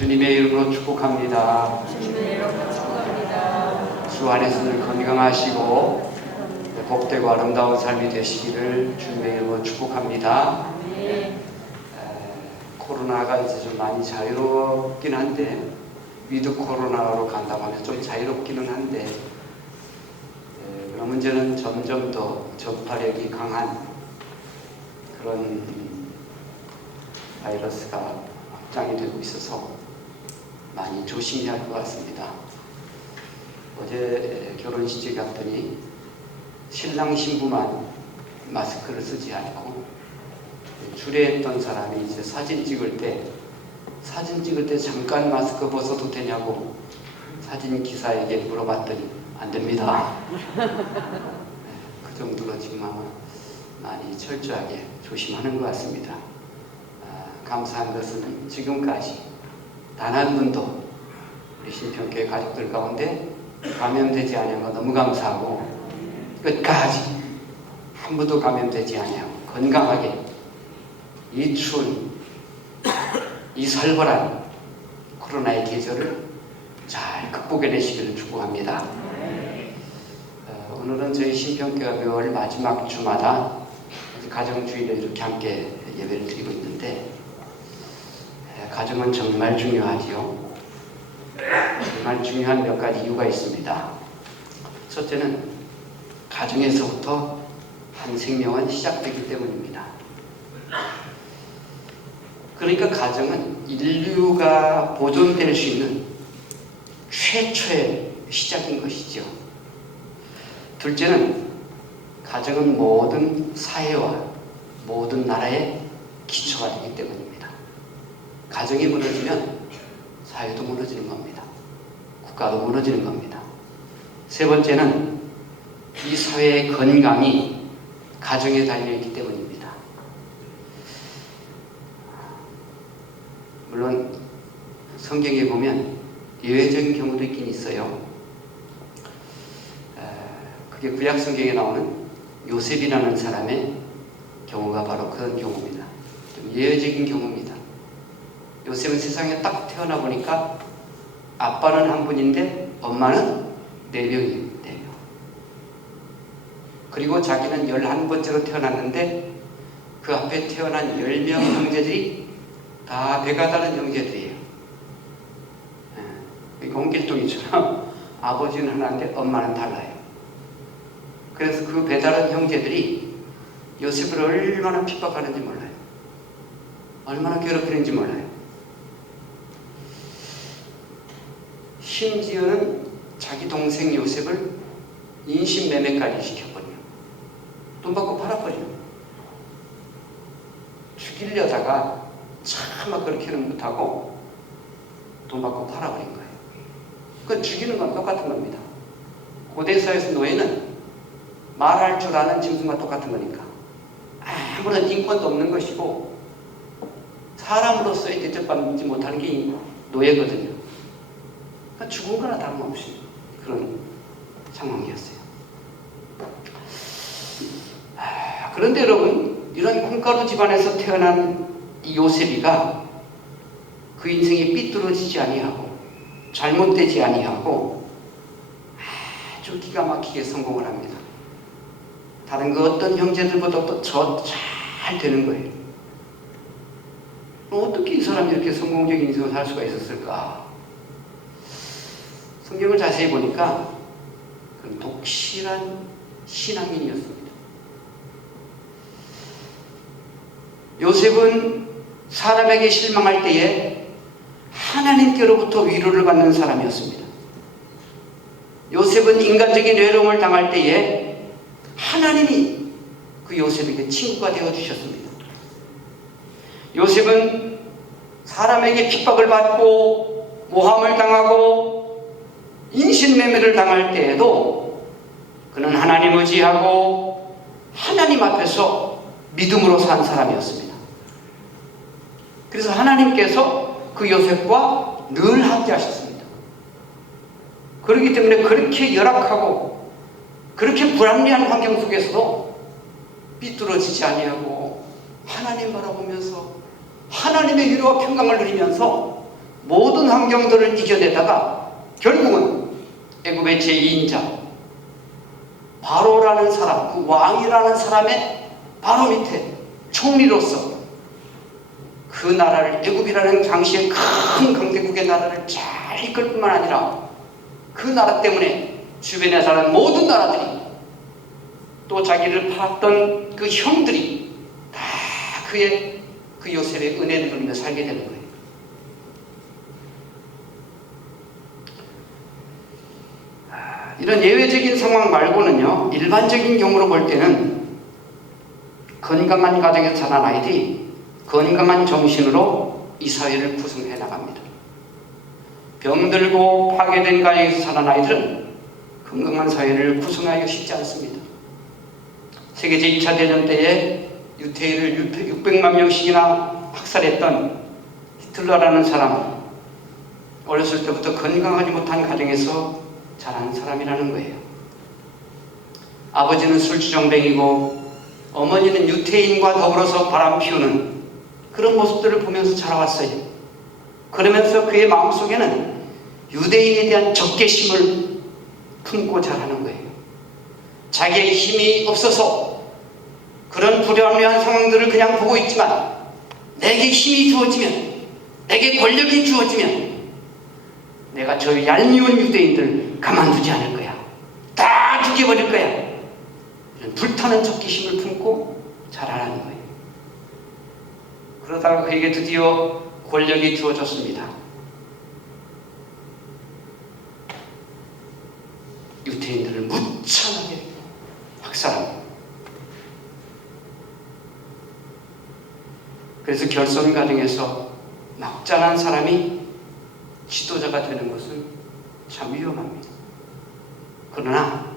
주님의 이름으로 축복합니다. 주님의 이름으로 축복합니다. 주 안에서 늘 건강하시고 복되고 아름다운 삶이 되시기를 주님의 이름으로 축복합니다. 코로나가 이제 좀 많이 자유롭긴 한데, 위드 코로나로 간다고 하면 좀 자유롭기는 한데, 그런 문제는 점점 더 전파력이 강한 그런 바이러스가 확장이 되고 있어서 많이 조심해야 할 것 같습니다. 어제 결혼식에 갔더니 신랑 신부만 마스크를 쓰지 않고 줄에 있던 사람이 이제 사진 찍을 때 잠깐 마스크 벗어도 되냐고 사진 기사에게 물어봤더니 안 됩니다. 그 정도로 지금 아마 많이 철저하게 조심하는 것 같습니다. 감사한 것은 지금까지 단 한 분도 우리 신평교회 가족들 가운데 감염되지 않은 거 너무 감사하고, 끝까지 한 분도 감염되지 않냐고 건강하게 이 추운 이 살벌한 코로나의 계절을 잘 극복해내시기를 축복합니다. 오늘은 저희 신평교회 매월 마지막 주마다 가정주일에 이렇게 함께 예배를 드리고 있는데, 가정은 정말 중요하지요. 정말 중요한 몇 가지 이유가 있습니다. 첫째는 가정에서부터 한 생명은 시작되기 때문입니다. 그러니까 가정은 인류가 보존될 수 있는 최초의 시작인 것이죠. 둘째는 가정은 모든 사회와 모든 나라의 기초가 되기 때문입니다. 가정이 무너지면 사회도 무너지는 겁니다. 국가도 무너지는 겁니다. 세 번째는 이 사회의 건강이 가정에 달려있기 때문입니다. 물론 성경에 보면 예외적인 경우도 있긴 있어요. 그게 구약 성경에 나오는 요셉이라는 사람의 경우가 바로 그런 경우입니다. 좀 예외적인 경우입니다. 요셉은 세상에 딱 태어나 보니까 아빠는 한 분인데 엄마는 4명이에요. 그리고 자기는 11번째로 태어났는데 그 앞에 태어난 10명 형제들이 다 배가 다른 형제들이에요. 옹길동이처럼 아버지는 하나인데 엄마는 달라요. 그래서 그 배다른 형제들이 요셉을 얼마나 핍박하는지 몰라요. 얼마나 괴롭히는지 몰라요. 심지어는 자기 동생 요셉을 인신매매까지 시켜버려요. 돈 받고 팔아버려요. 죽이려다가 차마 그렇게는 못하고 돈 받고 팔아버린 거예요. 그건 죽이는 건 똑같은 겁니다. 고대사회에서 노예는 말할 줄 아는 짐승과 똑같은 거니까 아무런 인권도 없는 것이고 사람으로서의 대접받지 못하는 게 노예거든요. 그러니까 죽은 거나 다름없이 그런 상황이었어요. 그런데 여러분, 이런 콩가루 집안에서 태어난 이 요셉이가 그 인생이 삐뚤어지지 아니하고 잘못되지 아니하고 아주 기가 막히게 성공을 합니다. 다른 그 어떤 형제들보다 더 잘 되는 거예요. 어떻게 이 사람이 이렇게 성공적인 인생을 살 수가 있었을까? 성경을 자세히 보니까 그런 독실한 신앙인이었습니다. 요셉은 사람에게 실망할 때에 하나님께로부터 위로를 받는 사람이었습니다. 요셉은 인간적인 외로움을 당할 때에 하나님이 그 요셉에게 친구가 되어주셨습니다. 요셉은 사람에게 핍박을 받고 모함을 당하고 인신매매를 당할 때에도 그는 하나님 의지하고 하나님 앞에서 믿음으로 산 사람이었습니다. 그래서 하나님께서 그 요셉과 늘 함께 하셨습니다. 그렇기 때문에 그렇게 열악하고 그렇게 불합리한 환경 속에서도 삐뚤어지지 아니하고 하나님 바라보면서 하나님의 위로와 평강을 누리면서 모든 환경들을 이겨내다가 결국은 애굽의 제2인자 바로라는 사람, 그 왕이라는 사람의 바로 밑에 총리로서 그 나라를, 애굽이라는 당시에 큰 강대국의 나라를 잘 이끌 뿐만 아니라 그 나라 때문에 주변에 사는 모든 나라들이 또 자기를 팔았던 그 형들이 다 그의 그 요셉의 은혜를 누리며 살게 되는 거예요. 이런 예외적인 상황 말고는요, 일반적인 경우로 볼 때는 건강한 가정에서 자란 아이들이 건강한 정신으로 이 사회를 구성해 나갑니다. 병들고 파괴된 가정에서 자란 아이들은 건강한 사회를 구성하기가 쉽지 않습니다. 세계 제2차 대전 때에 유태인을 600만 명씩이나 학살했던 히틀러라는 사람, 어렸을 때부터 건강하지 못한 가정에서 자란 사람이라는 거예요. 아버지는 술주정뱅이고 어머니는 유태인과 더불어서 바람 피우는 그런 모습들을 보면서 자라왔어요. 그러면서 그의 마음속에는 유대인에 대한 적개심을 품고 자라는 거예요. 자기의 힘이 없어서 그런 불합리한 상황들을 그냥 보고 있지만 내게 힘이 주어지면, 내게 권력이 주어지면 내가 저 얄미운 유대인들 가만두지 않을 거야. 다 죽여버릴 거야. 이런 불타는 적개심을 품고 자라나는 거예요. 그러다가 그에게 드디어 권력이 주어졌습니다. 유대인들을 무참하게 학살합니다. 그래서 결손 가정에서 막 자란 사람이 지도자가 되는 것은 참 위험합니다. 그러나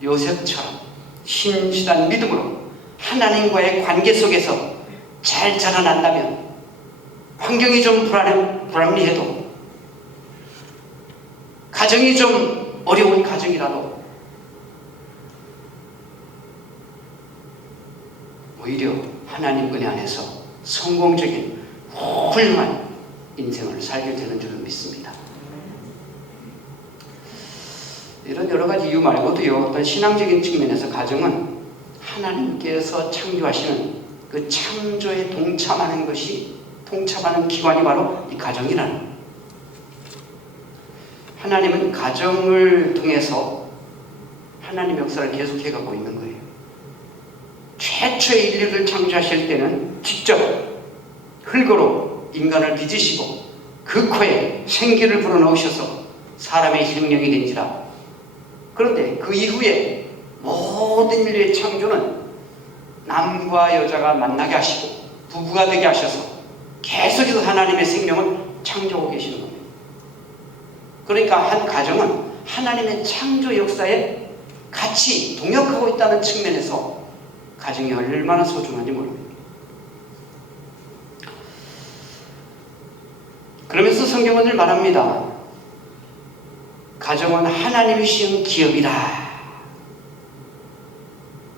요셉처럼 신실한 믿음으로 하나님과의 관계 속에서 잘 자라난다면 환경이 좀 불합리해도 가정이 좀 어려운 가정이라도 오히려 하나님 은혜 안에서 성공적인 훌륭한 인생을 살게 되는 줄을 믿습니다. 이런 여러 가지 이유 말고도요, 어떤 신앙적인 측면에서 가정은 하나님께서 창조하시는 그 창조에 동참하는 기관이 바로 이 가정이라는 거예요. 하나님은 가정을 통해서 하나님 역사를 계속해가고 있는 거예요. 최초의 인류를 창조하실 때는 직접 흙으로 인간을 빚으시고 그 코에 생기를 불어넣으셔서 사람의 생명이 된지라. 그런데 그 이후에 모든 인류의 창조는 남과 여자가 만나게 하시고 부부가 되게 하셔서 계속해서 하나님의 생명을 창조하고 계시는 겁니다. 그러니까 한 가정은 하나님의 창조 역사에 같이 동역하고 있다는 측면에서 가정이 얼마나 소중한지 모릅니다. 그러면서 성경은 늘 말합니다. 가정은 하나님이 주신 기업이다.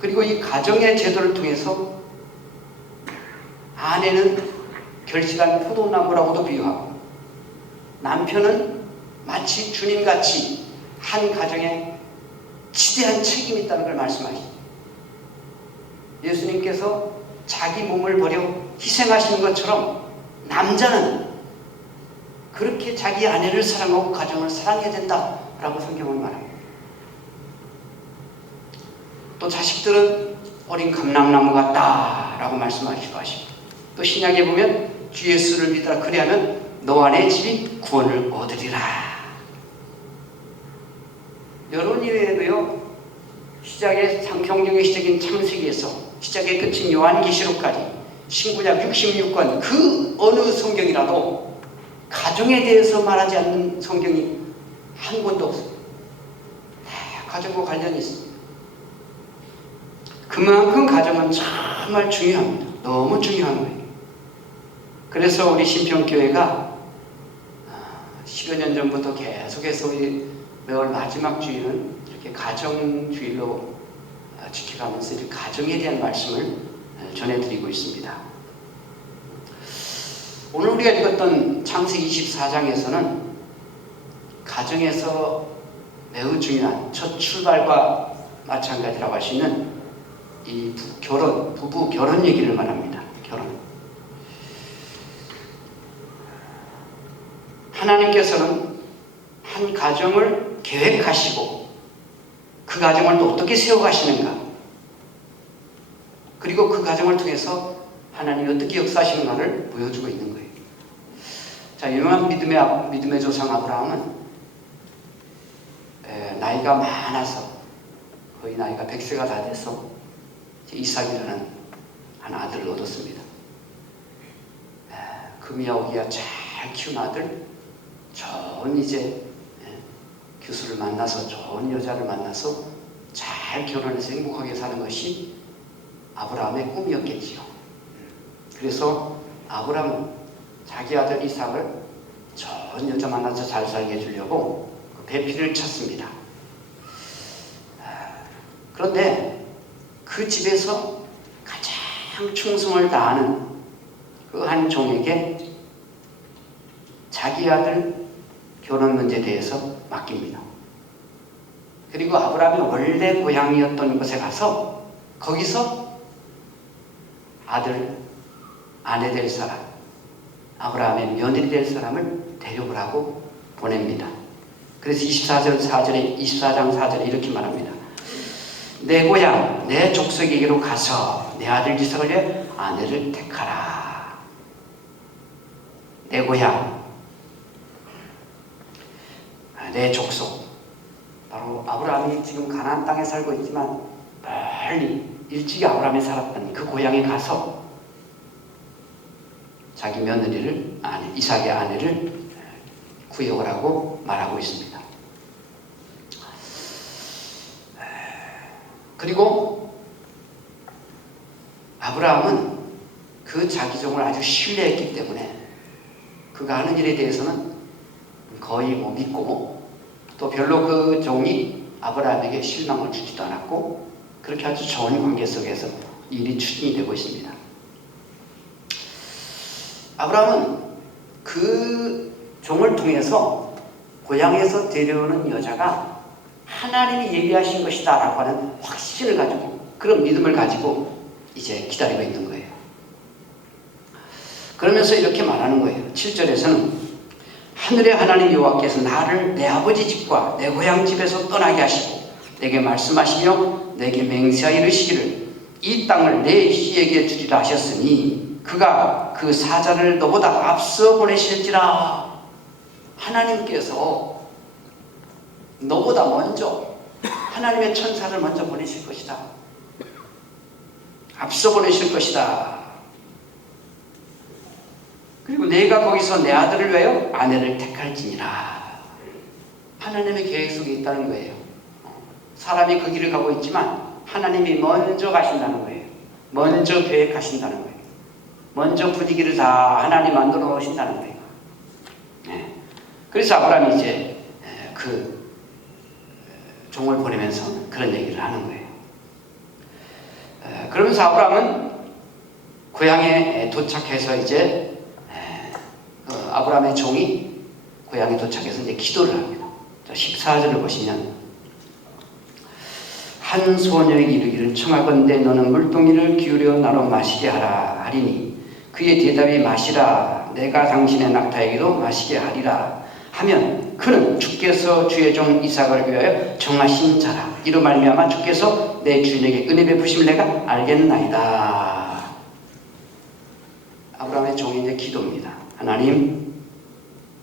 그리고 이 가정의 제도를 통해서 아내는 결실한 포도나무라고도 비유하고 남편은 마치 주님같이 한 가정에 지대한 책임이 있다는 걸 말씀하십니다. 예수님께서 자기 몸을 버려 희생하시는 것처럼 남자는 그렇게 자기 아내를 사랑하고 가정을 사랑해야 된다라고 성경은 말합니다. 또 자식들은 어린 감람나무 같다라고 말씀하시기도 하십니다. 또 신약에 보면 주 예수를 믿으라 그리하면 너 안에 집이 구원을 얻으리라. 여론 이외에도요, 성경의 시작인 창세기에서 시작의 끝인 요한계시록까지 신구약 66권 그 어느 성경이라도 가정에 대해서 말하지 않는 성경이 한 권도 없습니다. 가정과 관련이 있습니다. 그만큼 가정은 정말 중요합니다. 너무 중요한 거예요. 그래서 우리 신평교회가 10여 년 전부터 계속해서 우리 매월 마지막 주일은 이렇게 가정주일로 지켜가면서 이렇게 가정에 대한 말씀을 전해드리고 있습니다. 오늘 우리가 읽었던 창세기 24장에서는 가정에서 매우 중요한 첫 출발과 마찬가지라고 할 수 있는 이 부부 결혼 얘기를 말합니다. 결혼. 하나님께서는 한 가정을 계획하시고 그 가정을 또 어떻게 세워가시는가, 그리고 그 가정을 통해서 하나님이 어떻게 역사하시는가를 보여주고 있는 거예요. 자, 유명한 믿음의 조상 아브라함은 나이가 많아서 거의 나이가 100세가 다 돼서 이삭이라는 한 아들을 얻었습니다. 금이야오기야 잘 키운 아들, 좋은 이제 교수를 만나서 좋은 여자를 만나서 잘 결혼해서 행복하게 사는 것이 아브라함의 꿈이었겠지요. 그래서 아브라함은 자기 아들 이삭을 좋은 여자 만나서 잘 살게 해주려고 그 배필을 쳤습니다. 그런데 그 집에서 가장 충성을 다하는 그 한 종에게 자기 아들 결혼 문제에 대해서 맡깁니다. 그리고 아브라함이 원래 고향이었던 곳에 가서 거기서 아내 될 사람, 아브라함의 며느리 될 사람을 데려오라고 보냅니다. 그래서 24장 4절에 이렇게 말합니다. 내 고향, 내 족속에게로 가서 내 아들 이삭을 위해 아내를 택하라. 내 고향, 내 족속, 바로 아브라함이 지금 가나안 땅에 살고 있지만 멀리 일찍이 아브라함이 살았던 그 고향에 가서 자기 며느리를, 이삭의 아내를 구해오라고 말하고 있습니다. 그리고 아브라함은 그 자기 종을 아주 신뢰했기 때문에 그가 하는 일에 대해서는 거의 믿고, 또 별로 그 종이 아브라함에게 실망을 주지도 않았고, 그렇게 아주 좋은 관계 속에서 일이 추진이 되고 있습니다. 아브라함은 그 종을 통해서 고향에서 데려오는 여자가 하나님이 예비하신 것이다 라고 하는 확신을 가지고, 그런 믿음을 가지고 이제 기다리고 있는 거예요. 그러면서 이렇게 말하는 거예요. 7절에서는 하늘의 하나님 여호와께서 나를 내 아버지 집과 내 고향 집에서 떠나게 하시고 내게 말씀하시며 내게 맹세하여 이르시기를 이 땅을 내 씨에게 주리라 하셨으니 그가 그 사자를 너보다 앞서 보내실지라. 하나님께서 너보다 먼저 하나님의 천사를 먼저 보내실 것이다. 앞서 보내실 것이다. 그리고 내가 거기서 내 아들을 위하여 아내를 택할지니라. 하나님의 계획 속에 있다는 거예요. 사람이 그 길을 가고 있지만 하나님이 먼저 가신다는 거예요. 먼저 계획하신다는 거예요. 먼저 분위기를 다 하나님 만들어 놓으신다는 거예요. 그래서 아브라함이 이제 그 종을 보내면서 그런 얘기를 하는 거예요. 그러면서 아브라함은 고향에 도착해서 이제 아브라함의 종이 고향에 도착해서 이제 기도를 합니다. 14절을 보시면 한 소녀에게 이르기를 청하건대 너는 물동이를 기울여 나로 마시게 하라 하리니 그의 대답이 마시라 내가 당신의 낙타에게도 마시게 하리라 하면 그는 주께서 주의 종 이삭을 위하여 정하신 자라. 이로 말미암아 주께서 내 주인에게 은혜 베푸심을 내가 알겠나이다. 아브라함의 종의 이제 기도입니다. 하나님,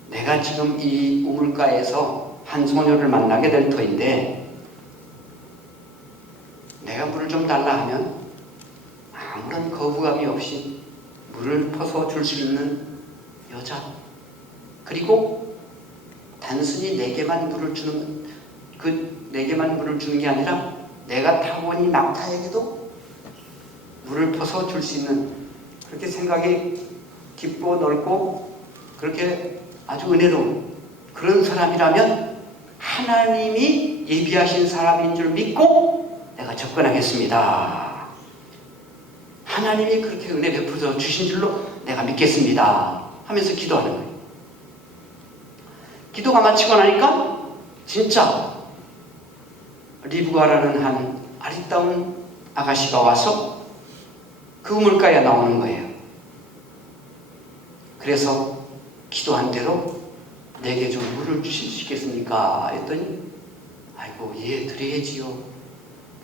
내가 지금 이 우물가에서 한 소녀를 만나게 될 터인데 내가 물을 좀 달라 하면 아무런 거부감이 없이 물을 퍼서 줄 수 있는 여자, 그리고 단순히 내게만 물을 주는 내게만 물을 주는 게 아니라 내가 타고 온 이 낙타에게도 물을 퍼서 줄 수 있는, 그렇게 생각이 깊고 넓고 그렇게 아주 은혜로운 그런 사람이라면 하나님이 예비하신 사람인 줄 믿고 내가 접근하겠습니다. 하나님이 그렇게 은혜 베풀어 주신 줄로 내가 믿겠습니다. 하면서 기도하는 거예요. 기도가 마치고 나니까 진짜 리브가라는 한 아리따운 아가씨가 와서 그 우물가에 나오는 거예요. 그래서 기도한 대로 내게 좀 물을 주실 수 있겠습니까? 했더니 아이고 예 드려야지요.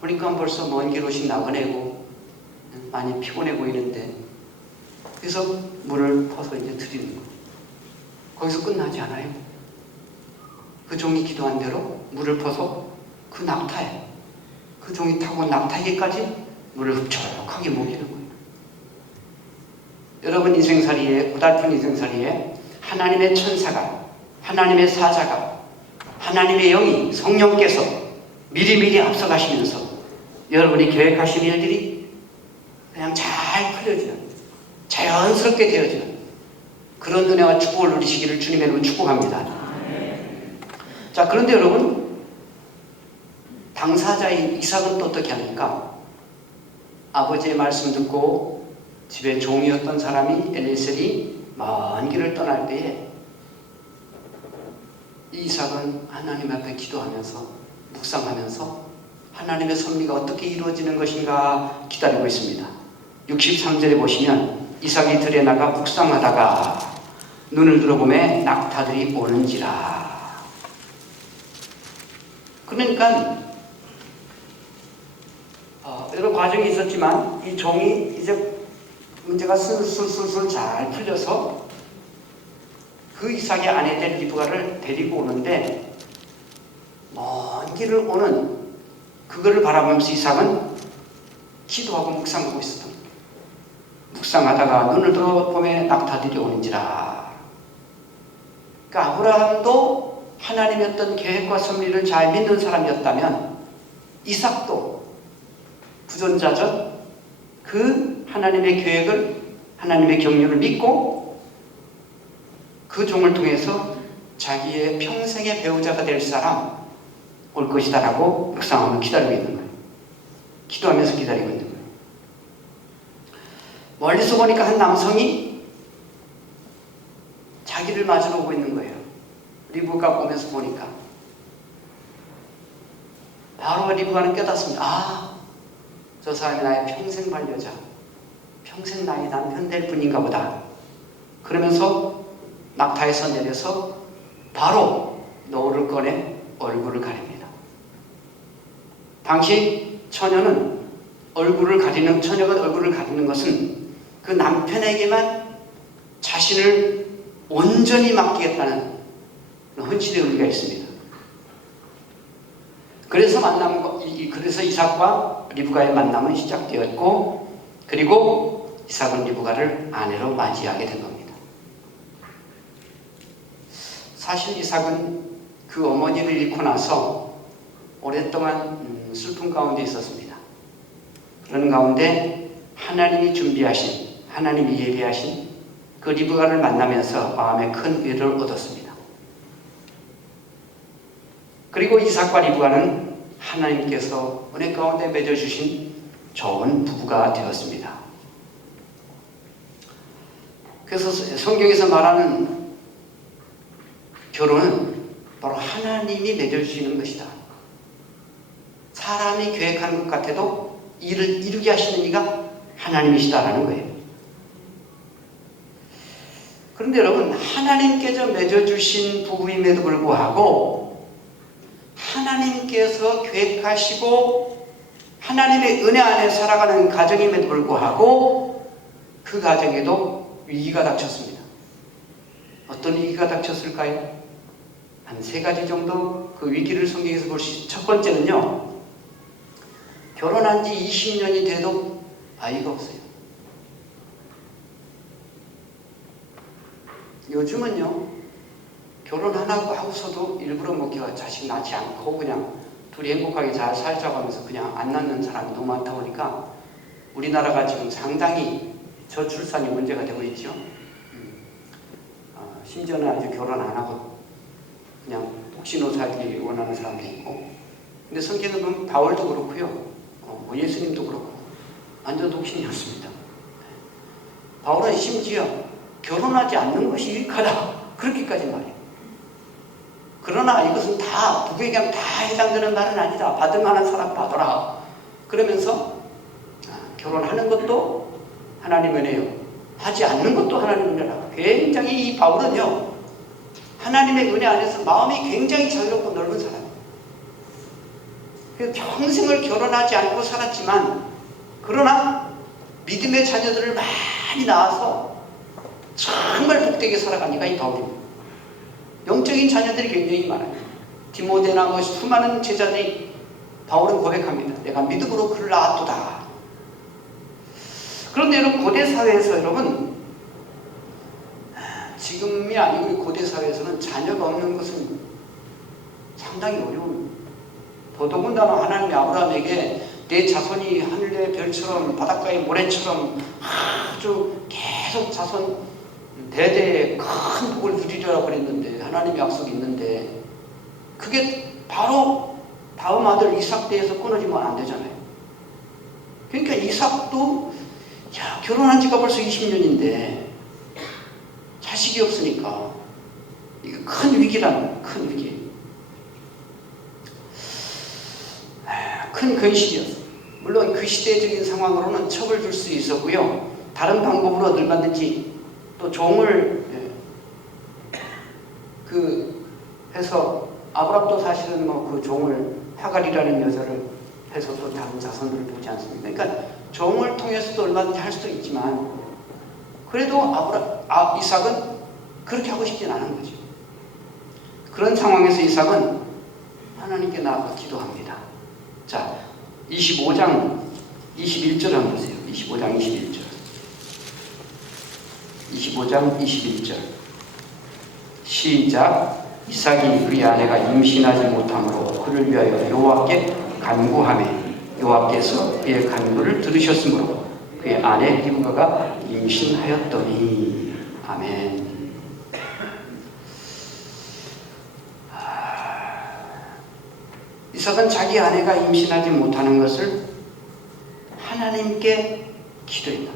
보니까 벌써 먼 길 오신 나그네고 많이 피곤해 보이는데, 그래서 물을 퍼서 이제 드리는 거예요. 거기서 끝나지 않아요. 그 종이 기도한 대로 물을 퍼서 그 낙타에, 그 종이 타고 낙타에게까지 물을 흡족하게 먹이는 거예요. 여러분 인생살이에, 고달픈 인생살이에 하나님의 천사가, 하나님의 사자가, 하나님의 영이, 성령께서 미리미리 앞서가시면서 여러분이 계획하신 일들이 그냥 잘 풀려지는, 자연스럽게 되어지는 그런 은혜와 축복을 누리시기를 주님의 이름으로 축복합니다. 자, 그런데 여러분, 당사자인 이삭은 또 어떻게 합니까? 아버지의 말씀 듣고 집에 종이었던 사람이 엘리에셀이 먼 길을 떠날 때에 이삭은 하나님 앞에 기도하면서 묵상하면서 하나님의 섭리가 어떻게 이루어지는 것인가 기다리고 있습니다. 63절에 보시면 이삭이 들에 나가 묵상하다가 눈을 들어보매 낙타들이 오는지라. 그러니까 여러 과정이 있었지만 이 종이 이제 문제가 술술술술 잘 풀려서 그 이삭의 아내 될 리브가를 데리고 오는데, 먼 길을 오는 그거를 바라보면서 이삭은 기도하고 묵상하고 있었던 거예요. 묵상하다가 눈을 들어보매 낙타들이 오는지라. 그러니까 아브라함도 하나님의 어떤 계획과 섭리를 잘 믿는 사람이었다면 이삭도 부존자죠. 그 하나님의 계획을, 하나님의 경륜을 믿고 그 종을 통해서 자기의 평생의 배우자가 될 사람 올 것이다 라고 묵상하며 기다리고 있는 거예요. 기도하면서 기다리고 있는 거예요. 멀리서 보니까 한 남성이 자기를 맞으러 오고 있는 거예요. 리브가 보면서 보니까 바로 리브가는 깨닫습니다. 아, 저 사람이 나의 평생 반려자, 평생 나의 남편 될 분인가 보다. 그러면서 낙타에서 내려서 바로 노를 꺼내 얼굴을 가립니다. 당시 처녀가 얼굴을 가리는 것은 그 남편에게만 자신을 온전히 맡기겠다는 헌신의 의미가 있습니다. 그래서 이삭과 리브가의 만남은 시작되었고, 그리고 이삭은 리브가를 아내로 맞이하게 된 겁니다. 사실 이삭은 그 어머니를 잃고 나서 오랫동안 슬픔 가운데 있었습니다. 그런 가운데 하나님이 준비하신, 하나님이 예비하신 그 리브가를 만나면서 마음에 큰 위로를 얻었습니다. 그리고 이삭과 리브가는 하나님께서 은혜 가운데 맺어주신 좋은 부부가 되었습니다. 그래서 성경에서 말하는 결혼은 바로 하나님이 맺어주시는 것이다. 사람이 계획하는 것 같아도 일을 이루게 하시는 이가 하나님이시다라는 거예요. 그런데 여러분, 하나님께서 맺어주신 부부임에도 불구하고 하나님께서 계획하시고 하나님의 은혜 안에 살아가는 가정임에도 불구하고 그 가정에도 위기가 닥쳤습니다. 어떤 위기가 닥쳤을까요? 한 3가지 정도 그 위기를 성경에서 볼 수 있어요. 첫 번째는요, 결혼한 지 20년이 돼도 아이가 없어요. 요즘은요, 결혼 안 하고서도 일부러 먹기가 자식 낳지 않고 그냥 둘이 행복하게 잘 살자고 하면서 그냥 안 낳는 사람이 너무 많다 보니까 우리나라가 지금 상당히 저출산이 문제가 되고 있죠. 심지어는 아직 결혼 안 하고 그냥 독신으로 살기 원하는 사람도 있고. 근데 성경은 보면 바울도 그렇고요, 예수님도 그렇고 완전 독신이었습니다. 바울은 심지어 결혼하지 않는 것이 유익하다. 그렇게까지 말해요. 그러나 이것은 다 부부에게 다 해당되는 말은 아니다. 받을 만한 사람 받아라. 그러면서 결혼하는 것도 하나님의 은혜요, 하지 않는 것도 하나님의 은혜라. 굉장히 이 바울은요, 하나님의 은혜 안에서 마음이 굉장히 자유롭고 넓은 사람이에요. 평생을 결혼하지 않고 살았지만, 그러나 믿음의 자녀들을 많이 낳아서 정말 복되게 살아가니까 이 바울입니다. 영적인 자녀들이 굉장히 많아요. 디모데나 뭐 수많은 제자들이 바울은 고백합니다. 내가 믿음으로 그를 낳았도다. 그런데 여러분, 고대 사회에서 여러분, 지금이 아니고 고대 사회에서는 자녀가 없는 것은 상당히 어려운, 더더군다나 하나님이 아브라함에게 내 자손이 하늘의 별처럼 바닷가의 모래처럼 아주 계속 자손 대대에 큰 복을 누리리라고 그랬는데, 하나님의 약속이 있는데 그게 바로 다음 아들 이삭 때에서 끊어지면 안 되잖아요. 그러니까 이삭도 결혼한 지가 벌써 20년인데 자식이 없으니까 이거 큰 위기라는, 큰 위기, 큰 근심이었어요. 물론 그 시대적인 상황으로는 첩을 줄 수 있었고요, 다른 방법으로 얼마든지 또 종을 해서, 아브람도 사실은 뭐 그 종을 하갈이라는 여자를 해서 또 다른 자손들을 보지 않습니까? 그러니까 종을 통해서도 얼마든지 할 수도 있지만, 그래도 이삭은 그렇게 하고 싶진 않은 거죠. 그런 상황에서 이삭은 하나님께 나아가 기도합니다. 자, 25장 21절 한번 보세요. 25장 21절. 25장 21절. 시작. 이삭이 그의 아내가 임신하지 못함으로 그를 위하여 여호와께 간구하매 여호와께서 그의 간구를 들으셨으므로 그의 아내 리브가가 임신하였더니. 아멘. 이삭은 자기 아내가 임신하지 못하는 것을 하나님께 기도했다.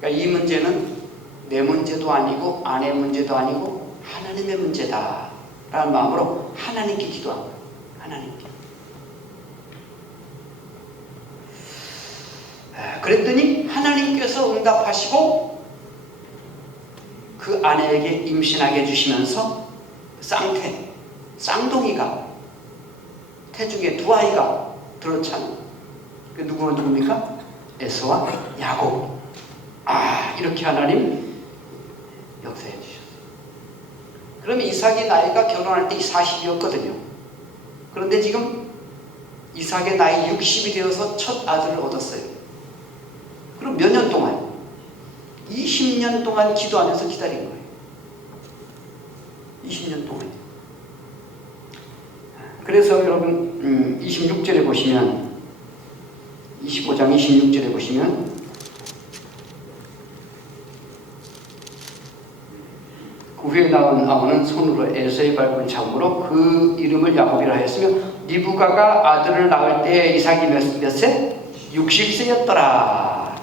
그러니까 이 문제는 내 문제도 아니고 아내 문제도 아니고 하나님의 문제다 라는 마음으로 하나님께 기도한 거예요. 하나님께. 그랬더니 하나님께서 응답하시고 그 아내에게 임신하게 해주시면서 쌍둥이가, 태중에 두 아이가 들어찬, 그 누굽니까? 에서와 야곱. 이렇게 하나님 역사해 주셨어요. 그러면 이삭의 나이가 결혼할 때 40이었거든요. 그런데 지금 이삭의 나이 60이 되어서 첫 아들을 얻었어요. 그럼 몇 년 동안? 20년 동안 기도하면서 기다린 거예요. 20년 동안. 그래서 여러분 26절에 보시면, 25장 26절에 보시면 그 후에 낳은 아우는 손으로 에서의 밟은 참으로 그 이름을 야곱이라 했으며 리브가가 아들을 낳을 때 이삭이 몇 세? 60세였더라.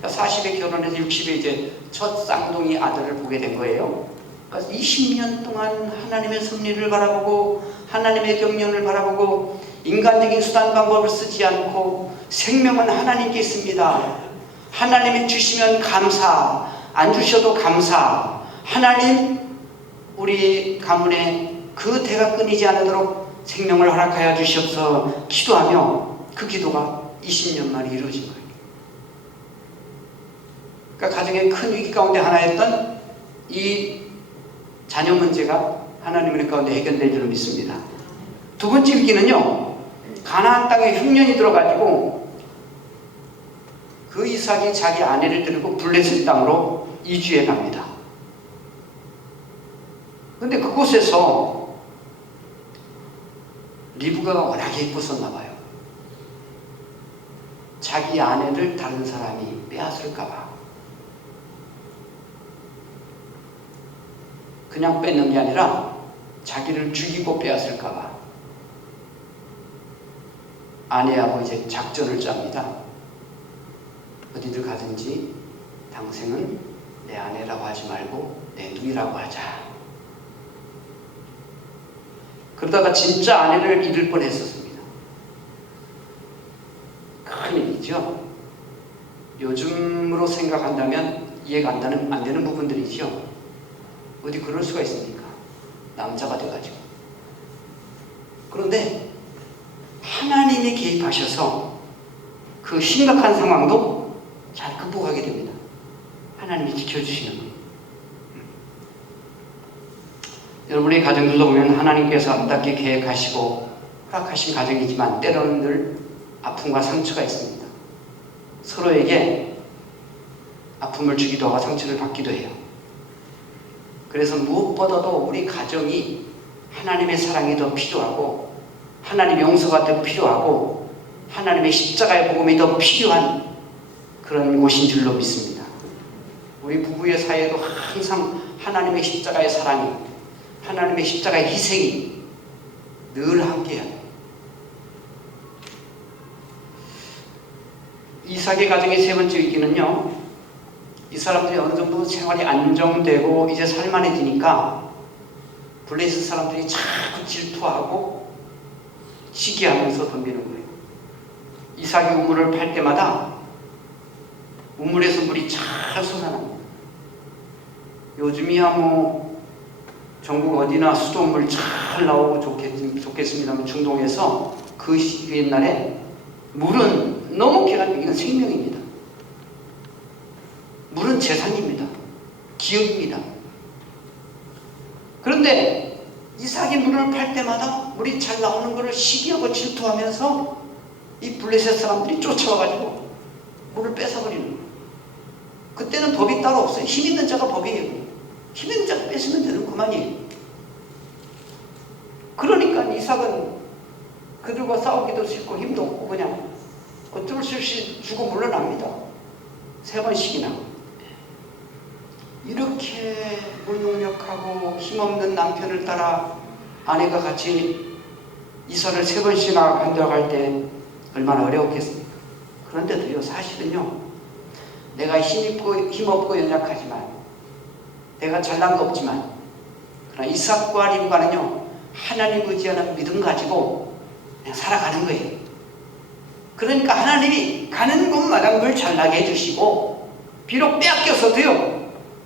40에 결혼해서 60에 이제 첫 쌍둥이 아들을 보게 된 거예요. 그래서 20년 동안 하나님의 섭리를 바라보고 하나님의 경륜을 바라보고 인간적인 수단 방법을 쓰지 않고 생명은 하나님께 있습니다. 하나님이 주시면 감사, 안 주셔도 감사. 하나님, 우리 가문에 그 대가 끊이지 않도록 생명을 허락하여 주시옵소서 기도하며 그 기도가 20년 만에 이루어진 거예요. 그러니까 가정의 큰 위기 가운데 하나였던 이 자녀 문제가 하나님의 가운데 해결될 줄 믿습니다. 두 번째 위기는요, 가나안 땅에 흉년이 들어가지고 그 이삭이 자기 아내를 데리고 블레셋 땅으로 이주해 갑니다. 그런데 그곳에서 리브가가 워낙에 예뻤었나 봐요. 자기 아내를 다른 사람이 빼앗을까 봐. 그냥 뺏는 게 아니라 자기를 죽이고 빼앗을까 봐. 아내하고 이제 작전을 짭니다. 어디들 가든지 당신은 내 아내라고 하지 말고 내 누이라고 하자. 그러다가 진짜 아내를 잃을 뻔했었습니다. 큰일이죠. 요즘으로 생각한다면 이해가 안 되는 부분들이죠. 어디 그럴 수가 있습니까? 남자가 돼가지고. 그런데 하나님이 개입하셔서 그 심각한 상황도 잘 극복하게 됩니다. 하나님이 지켜주시는 거예요. 여러분의 가정들도 보면 하나님께서 아름답게 계획하시고 허락하신 가정이지만 때로는 늘 아픔과 상처가 있습니다. 서로에게 아픔을 주기도 하고 상처를 받기도 해요. 그래서 무엇보다도 우리 가정이 하나님의 사랑이 더 필요하고 하나님의 용서가 더 필요하고 하나님의 십자가의 복음이 더 필요한 그런 곳인 줄로 믿습니다. 우리 부부의 사이에도 항상 하나님의 십자가의 사랑이, 하나님의 십자가의 희생이 늘 함께해야 돼요. 이삭의 가정의 세 번째 위기는요, 이 사람들이 어느 정도 생활이 안정되고 이제 살만해지니까 블레셋 사람들이 자꾸 질투하고 시기하면서 덤비는 거예요. 이삭이 우물을 팔 때마다 우물에서 물이 잘 솟아납니다. 요즘이야 뭐 전국 어디나 수돗물 잘 나오고 좋겠습니다만 중동에서 그 옛날에 물은 너무 귀한 여기는 생명입니다. 물은 재산입니다. 기업입니다. 그런데 이삭이 물을 팔 때마다 물이 잘 나오는 것을 시기하고 질투하면서 이 블레셋 사람들이 쫓아와가지고 물을 뺏어버리는 거예요. 그때는 법이 따로 없어요. 힘 있는 자가 법이에요. 힘 있는 자가 뺏으면 되는 그만이에요. 그러니까 이삭은 그들과 싸우기도 싫고 힘도 없고 그냥 어쩔 수 없이 주고 물러납니다. 3번씩이나. 이렇게 무능력하고 힘없는 남편을 따라 아내가 같이 이사를 3번씩이나 한다고 할 때 얼마나 어려웠겠습니까? 그런데도요, 사실은요, 내가 힘없고 연약하지만, 내가 잘난 거 없지만, 그러나 이삭과 리브가는요, 하나님 의지하는 믿음 가지고 그냥 살아가는 거예요. 그러니까 하나님이 가는 곳마다 물 잘나게 해주시고, 비록 빼앗겨서도요,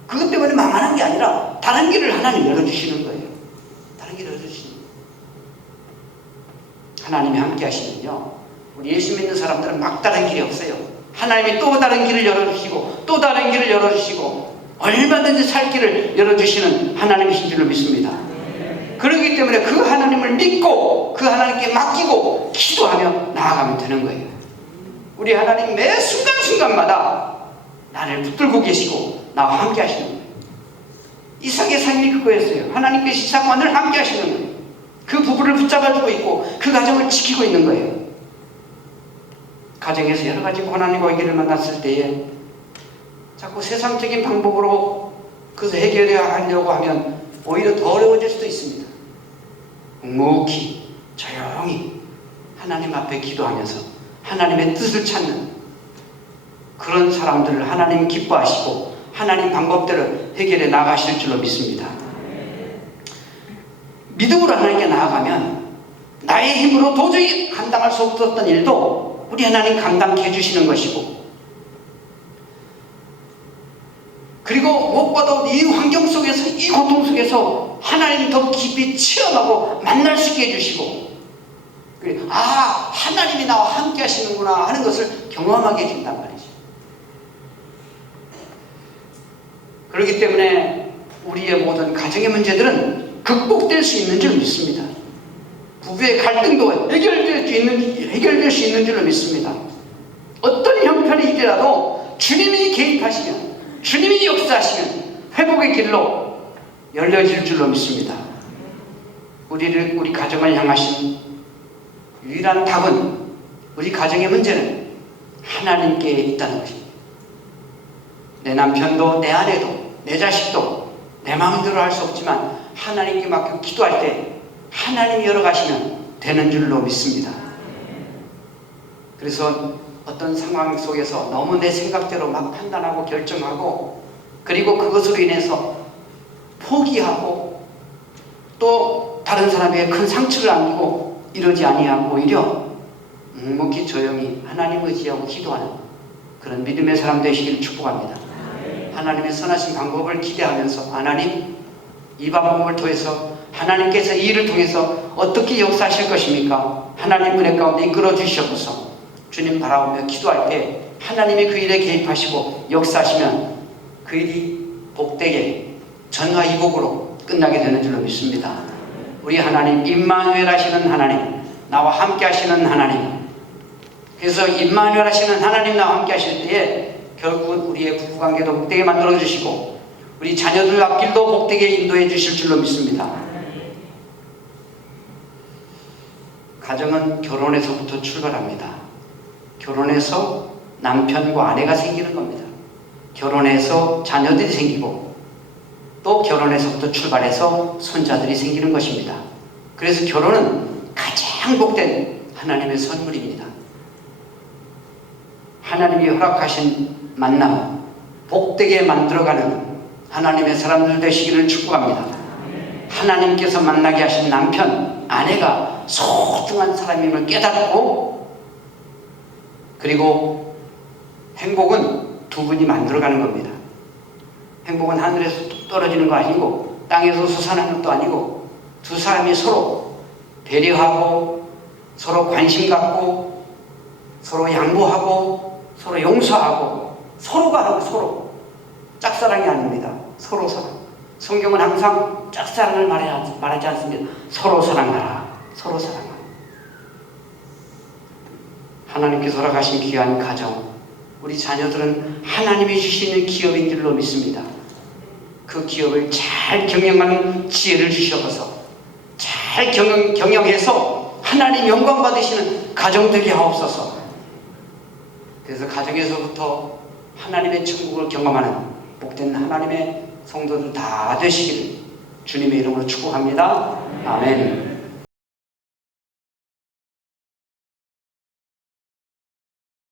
그것 때문에 망하는 게 아니라 다른 길을 하나님 열어주시는 거예요. 다른 길을 열어주시는 거예요. 하나님이 함께 하시면요, 우리 예수 믿는 사람들은 막다른 길이 없어요. 하나님이 또 다른 길을 열어주시고 또 다른 길을 열어주시고 얼마든지 살 길을 열어주시는 하나님이신 줄로 믿습니다. 그렇기 때문에 그 하나님을 믿고 그 하나님께 맡기고 기도하며 나아가면 되는 거예요. 우리 하나님 매 순간순간마다 나를 붙들고 계시고 나와 함께 하시는 거예요. 이삭의 삶이 그거였어요. 하나님께서 이삭과 늘 함께 하시는 거예요. 그 부부를 붙잡아주고 있고 그 가정을 지키고 있는 거예요. 가정에서 여러 가지 고난과 위기를 만났을 때에 자꾸 세상적인 방법으로 그것을 해결하려고 하면 오히려 더 어려워질 수도 있습니다. 묵묵히 조용히 하나님 앞에 기도하면서 하나님의 뜻을 찾는 그런 사람들을 하나님 기뻐하시고 하나님 방법대로 해결해 나가실 줄로 믿습니다. 믿음으로 하나님께 나아가면 나의 힘으로 도저히 감당할 수 없었던 일도 우리 하나님 감당해 주시는 것이고, 그리고 무엇보다 이 환경 속에서, 이 고통 속에서 하나님이 더 깊이 체험하고 만날 수 있게 해주시고, 하나님이 나와 함께 하시는구나 하는 것을 경험하게 해준단 말이죠. 그렇기 때문에 우리의 모든 가정의 문제들은 극복될 수 있는 줄 믿습니다. 부부의 갈등도 해결될 수 있는 줄로 믿습니다. 어떤 형편이 있더라도 주님이 개입하시면, 주님이 역사하시면 회복의 길로 열려질 줄로 믿습니다. 우리 가정을 향하신 유일한 답은, 우리 가정의 문제는 하나님께 있다는 것입니다. 내 남편도 내 아내도 내 자식도 내 마음대로 할 수 없지만 하나님께 맡겨 기도할 때 하나님이 열어가시면 되는 줄로 믿습니다. 그래서 어떤 상황 속에서 너무 내 생각대로 막 판단하고 결정하고 그리고 그것으로 인해서 포기하고 또 다른 사람에게 큰 상처를 안기고 이러지 아니하고 오히려 묵묵히 조용히 하나님 의지하고 기도하는 그런 믿음의 사람 되시기를 축복합니다. 하나님의 선하신 방법을 기대하면서 하나님 이 방법을 통해서 하나님께서 이 일을 통해서 어떻게 역사하실 것입니까? 하나님 은혜 가운데 이끌어 주시옵소서. 주님 바라보며 기도할 때 하나님이 그 일에 개입하시고 역사하시면 그 일이 복되게 전화이복으로 끝나게 되는 줄로 믿습니다. 우리 하나님 임마누엘 하시는 하나님, 나와 함께 하시는 하나님, 그래서 임마누엘 하시는 하나님 나와 함께 하실 때에 결국은 우리의 부부관계도 복되게 만들어 주시고 우리 자녀들 앞길도 복되게 인도해 주실 줄로 믿습니다. 가정은 결혼에서부터 출발합니다. 결혼해서 남편과 아내가 생기는 겁니다. 결혼해서 자녀들이 생기고 또 결혼에서부터 출발해서 손자들이 생기는 것입니다. 그래서 결혼은 가장 복된 하나님의 선물입니다. 하나님이 허락하신 만남, 복되게 만들어가는 하나님의 사람들 되시기를 축복합니다. 하나님께서 만나게 하신 남편, 아내가 소중한 사람임을 깨닫고 그리고 행복은 두 분이 만들어가는 겁니다. 행복은 하늘에서 떨어지는 거 아니고 땅에서 솟아나는 것도 아니고 두 사람이 서로 배려하고 서로 관심 갖고 서로 양보하고 서로 용서하고 서로가 하고 서로 짝사랑이 아닙니다. 서로 사랑. 성경은 항상 짝사랑을 말하지 않습니다. 서로 사랑하라. 서로 사랑하라. 하나님께서 허락하신 귀한 가정, 우리 자녀들은 하나님이 주시는 기업인 줄로 믿습니다. 그 기업을 잘 경영하는 지혜를 주셔서 잘 경영해서 하나님 영광 받으시는 가정 되게 하옵소서. 그래서 가정에서부터 하나님의 천국을 경험하는 복된 하나님의 성도들 다 되시기를 주님의 이름으로 축복합니다. 아멘.